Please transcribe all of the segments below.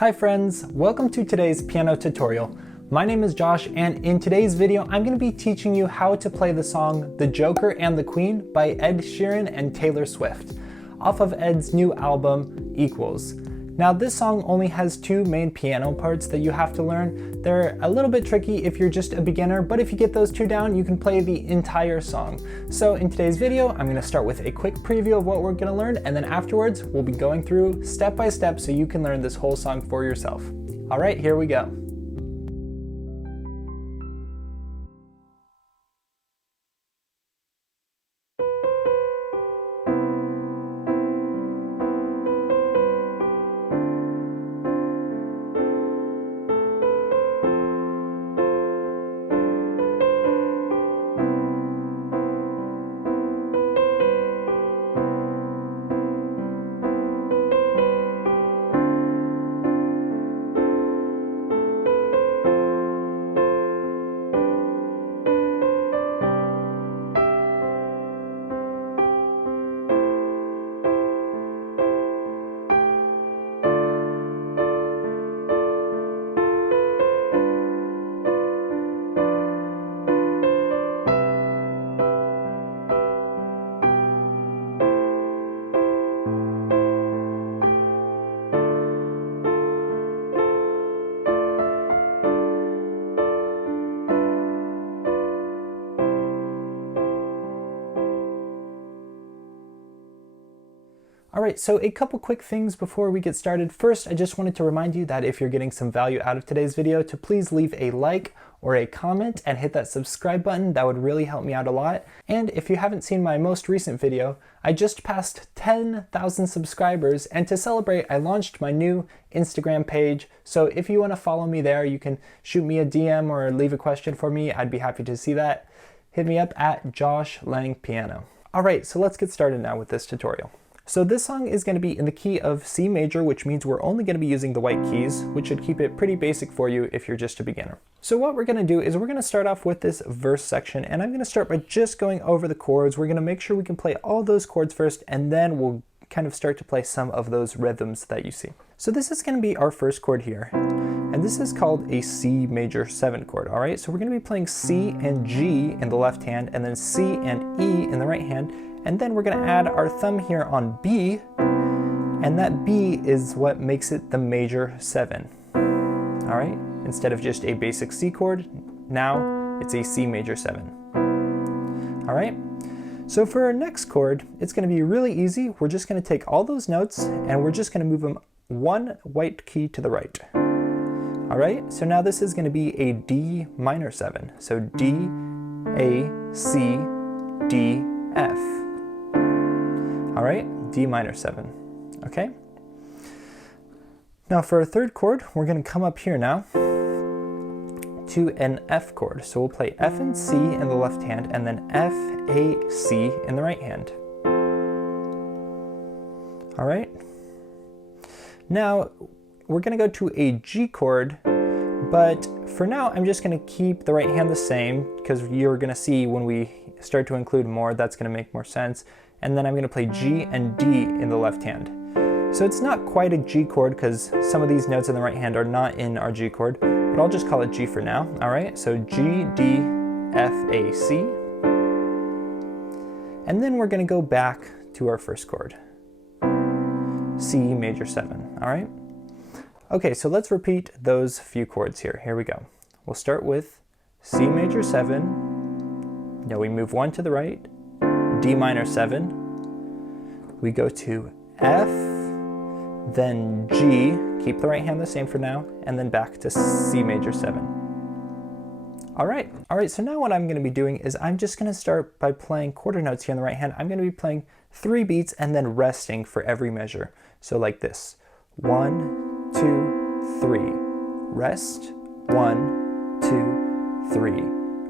Hi friends, welcome to today's piano tutorial. My name is Josh, and in today's video I'm going to be teaching you how to play the song The Joker and the Queen by Ed Sheeran and Taylor Swift, off of Ed's new album, Equals. Now this song only has two main piano parts that you have to learn. They're a little bit tricky if you're just a beginner, but if you get those two down, you can play the entire song. So in today's video, I'm gonna start with a quick preview of what we're gonna learn, and then afterwards, we'll be going through step by step so you can learn this whole song for yourself. All right, here we go. Alright, so a couple quick things before we get started. First, I just wanted to remind you that if you're getting some value out of today's video, to please leave a like or a comment and hit that subscribe button. That would really help me out a lot. And if you haven't seen my most recent video, I just passed 10,000 subscribers, and to celebrate, I launched my new Instagram page. So if you want to follow me there, you can shoot me a DM or leave a question for me. I'd be happy to see that. Hit me up at Josh Lange Piano. Alright, so let's get started now with this tutorial. So this song is going to be in the key of C major, which means we're only going to be using the white keys, which should keep it pretty basic for you if you're just a beginner. So what we're going to do is we're going to start off with this verse section, and I'm going to start by just going over the chords. We're going to make sure we can play all those chords first, and then we'll kind of start to play some of those rhythms that you see. So this is going to be our first chord here, and this is called a C major 7 chord, all right? So we're going to be playing C and G in the left hand, and then C and E in the right hand. And then we're going to add our thumb here on B, and that B is what makes it the major 7. All right, instead of just a basic C chord, now it's a C major 7. All right, so for our next chord, it's going to be really easy. We're just going to take all those notes and we're just going to move them one white key to the right. All right, so now this is going to be a D minor 7. So D, A, C, D, F. All right, D minor 7, okay? Now for our third chord, we're gonna come up here now to an F chord. So we'll play F and C in the left hand, and then F, A, C in the right hand. All right? Now, we're gonna go to a G chord, but for now, I'm just gonna keep the right hand the same, because you're gonna see when we start to include more, that's gonna make more sense. And then I'm going to play G and D in the left hand. So it's not quite a G chord because some of these notes in the right hand are not in our G chord, but I'll just call it G for now. All right, so G, D, F, A, C. And then we're going to go back to our first chord, C major 7. All right. Okay, so let's repeat those few chords here. Here we go. We'll start with C major 7. Now we move one to the right. D minor 7, we go to F, then G, keep the right hand the same for now, and then back to C major 7. All right, so now what I'm going to be doing is I'm just going to start by playing quarter notes here on the right hand. I'm going to be playing 3 beats and then resting for every measure. So like this, 1, 2, 3, rest, 1, 2, 3,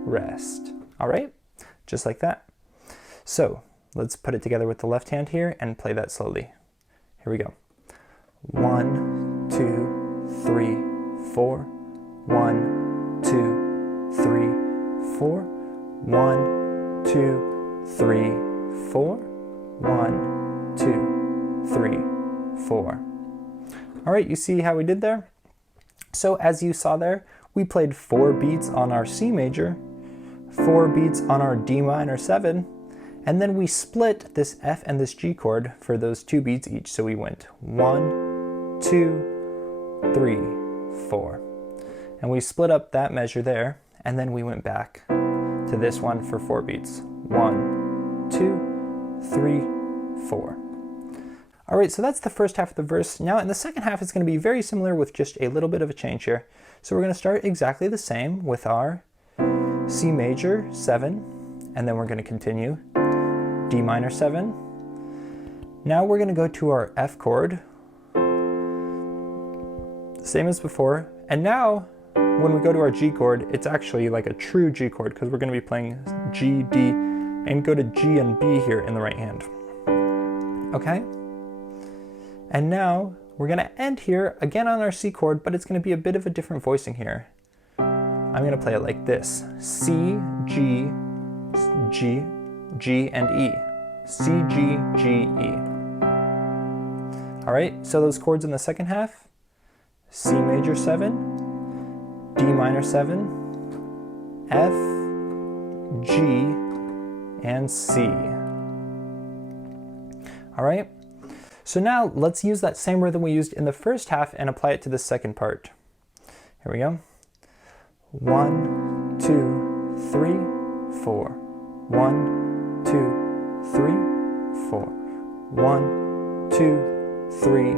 rest. All right, just like that. So let's put it together with the left hand here and play that slowly. Here we go. 1, 2, 3, 4. 1, 2, 3, 4. 1, 2, 3, 4. 1, 2, 3, 4. All right, you see how we did there? So as you saw there, we played 4 beats on our C major, 4 beats on our D minor 7, and then we split this F and this G chord for those 2 beats each. So we went 1, 2, 3, 4. And we split up that measure there, and then we went back to this one for 4 beats. 1, 2, 3, 4. All right, so that's the first half of the verse. Now in the second half, it's going to be very similar with just a little bit of a change here. So we're going to start exactly the same with our C major 7, and then we're going to continue D minor 7. Now we're going to go to our F chord, same as before. And now when we go to our G chord, it's actually like a true G chord because we're going to be playing G, D, and go to G and B here in the right hand. Okay? And now we're going to end here again on our C chord, but it's going to be a bit of a different voicing here. I'm going to play it like this: C, G, G, G, and E. C, G, G, E. All right, so those chords in the second half: C major 7, D minor 7, F, G, and C. All right. So now let's use that same rhythm we used in the first half and apply it to the second part. Here we go. 1, 2, 3, 4. 1, 2, 3, 4. 1, 2, 3,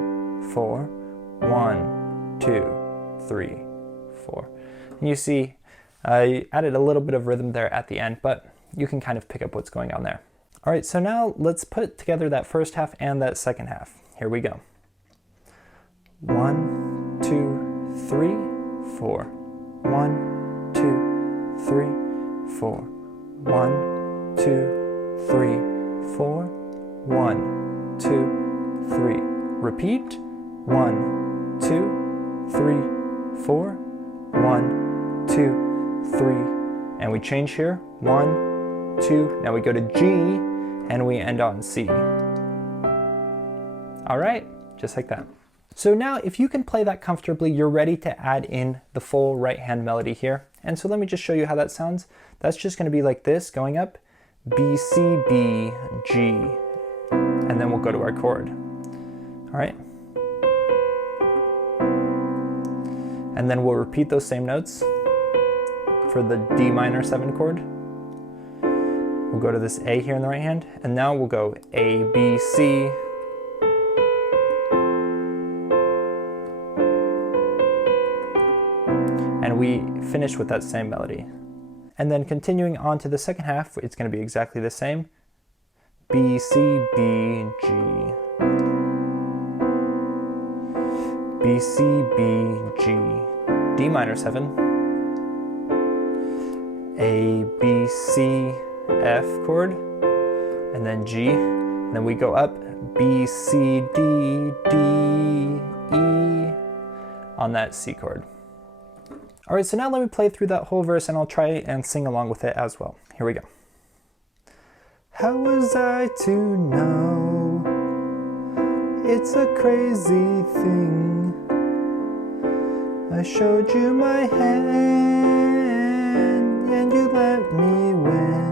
4. 1, 2, 3, 4. And you see, I added a little bit of rhythm there at the end, but you can kind of pick up what's going on there. All right, so now let's put together that first half and that second half. Here we go. 1, 2, 3, 4. 1, 2, 3, 4. 1, 2, 3, 4. 1, 2, 3. Repeat. 1, 2, 3, 4. 1, 2, 3. And we change here. 1, 2. Now we go to G, and we end on C. All right, just like that. So now if you can play that comfortably, you're ready to add in the full right hand melody here. And so let me just show you how that sounds. That's just going to be like this, going up, B, C, B, G, and then we'll go to our chord. All right. And then we'll repeat those same notes for the D minor 7 chord. We'll go to this A here in the right hand, and now we'll go A, B, C, and we finish with that same melody. And then continuing on to the second half, it's going to be exactly the same. B, C, B, G. B, C, B, G. D minor 7. A, B, C, F chord, and then G, and then we go up B, C, D, D, E on that C chord. All right, so now let me play through that whole verse and I'll try and sing along with it as well. Here we go. How was I to know? It's a crazy thing. I showed you my hand and you let me win.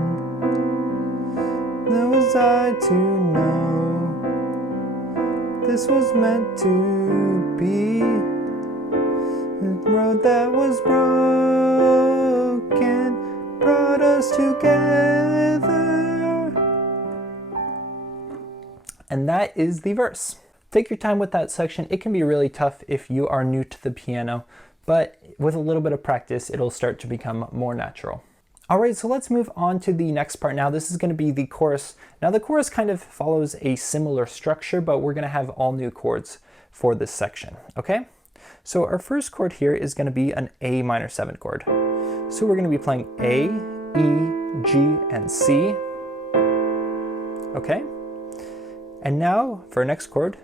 How was I to know this was meant to be? The road that was broken brought us together. And that is the verse. Take your time with that section. It can be really tough if you are new to the piano, but with a little bit of practice, it'll start to become more natural. All right, so let's move on to the next part now. This is going to be the chorus. Now the chorus kind of follows a similar structure, but we're going to have all new chords for this section, okay? So our first chord here is going to be an A minor 7 chord. So we're going to be playing A, E, G, and C, okay? And now for our next chord,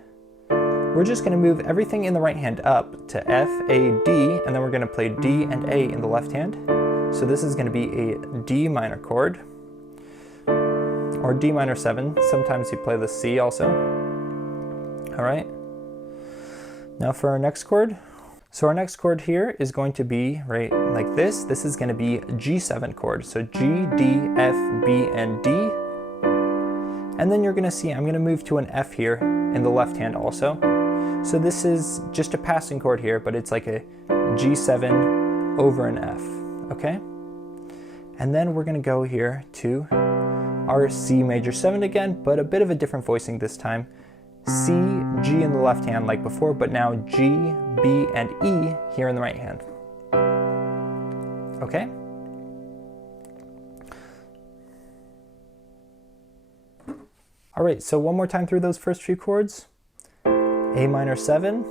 we're just going to move everything in the right hand up to F, A, D, and then we're going to play D and A in the left hand. So this is going to be a D minor chord, or D minor 7. Sometimes you play the C also. All right. Now for our next chord. So our next chord here is going to be right like this. This is going to be a G7 chord. So G, D, F, B, and D. And then you're going to see I'm going to move to an F here in the left hand also. So this is just a passing chord here, but it's like a G7 over an F, okay? And then we're going to go here to our C major 7 again, but a bit of a different voicing this time. C, G in the left hand like before, but now G, B, and E here in the right hand. Okay? All right, so one more time through those first few chords. A minor 7,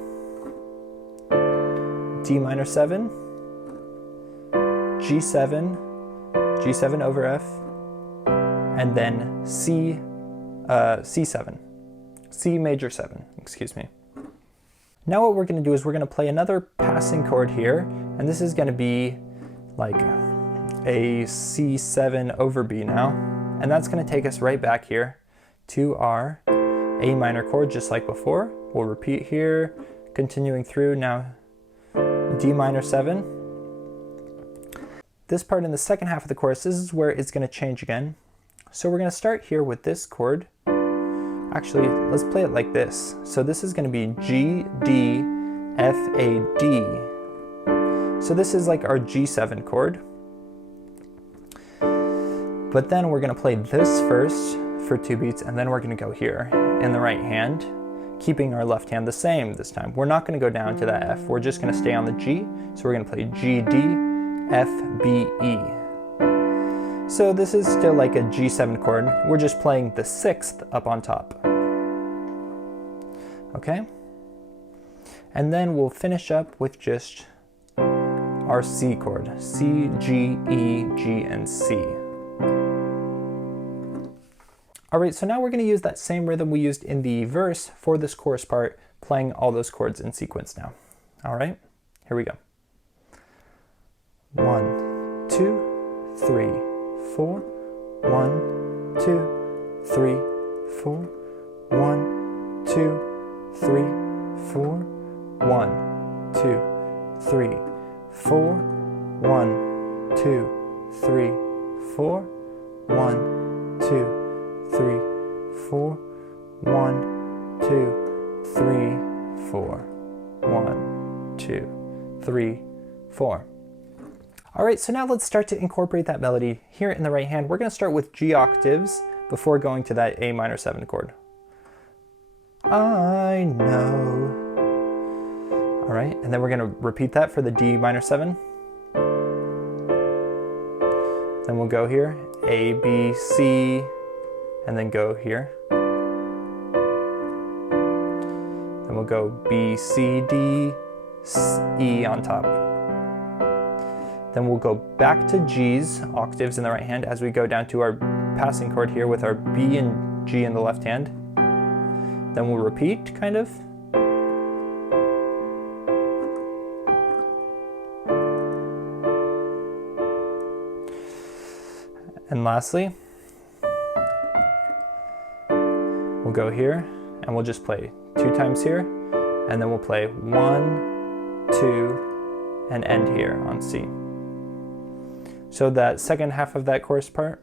D minor 7, G7, G7 over F, and then C7. C major 7, excuse me. Now what we're going to do is we're going to play another passing chord here, and this is going to be like a C7 over B now, and that's going to take us right back here to our A minor chord just like before. We'll repeat here, continuing through now D minor 7. This part in the second half of the chorus, this is where it's going to change again. So we're going to start here with this chord. Actually, let's play it like this. So this is going to be G, D, F, A, D. So this is like our G7 chord. But then we're going to play this first for 2 beats, and then we're going to go here in the right hand, keeping our left hand the same this time. We're not going to go down to that F. We're just going to stay on the G. So we're going to play G, D, F, B, E. So this is still like a G7 chord. We're just playing the 6th up on top. Okay? And then we'll finish up with just our C chord. C, G, E, G, and C. All right, so now we're going to use that same rhythm we used in the verse for this chorus part, playing all those chords in sequence now. All right, here we go. 1, 2, 3, 4. 1, 2, 3, 4. 1, 2, 3, 4. 1, 2, 3, 4. 1, 2, 3, 4. 1, 2, 3, 4. 1, 2, 3, 4. 1, 2, 3, 4. All right, so now let's start to incorporate that melody here in the right hand. We're going to start with G octaves before going to that A minor 7 chord. I know. All right, and then we're going to repeat that for the D minor 7. Then we'll go here, A, B, C, and then go here. Then we'll go B, C, D, E on top. Then we'll go back to G's, octaves in the right hand, as we go down to our passing chord here with our B and G in the left hand. Then we'll repeat, kind of. And lastly, we'll go here, and we'll just play 2 times here, and then we'll play 1, 2, and end here on C. So that second half of that chorus part.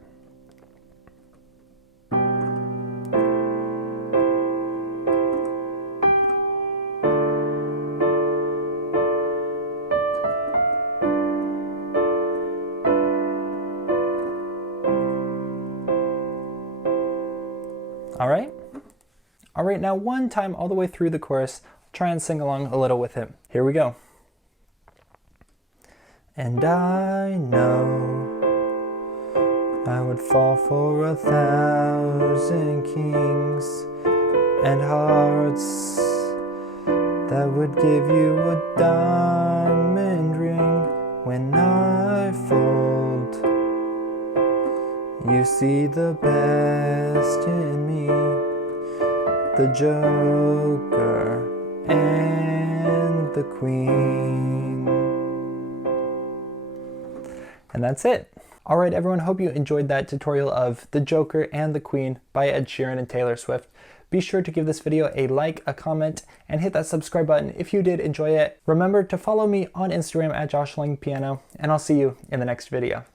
All right? All right, now one time all the way through the chorus, try and sing along a little with it. Here we go. And I know I would fall for 1,000 kings and hearts that would give you a diamond ring when I fold. You see the best in me, the Joker and the Queen. And that's it. All right, everyone, hope you enjoyed that tutorial of The Joker and the Queen by Ed Sheeran and Taylor Swift. be sure to give this video a like, a comment, and hit that subscribe button if you did enjoy it. Remember to follow me on Instagram at JoshLangePiano, and I'll see you in the next video.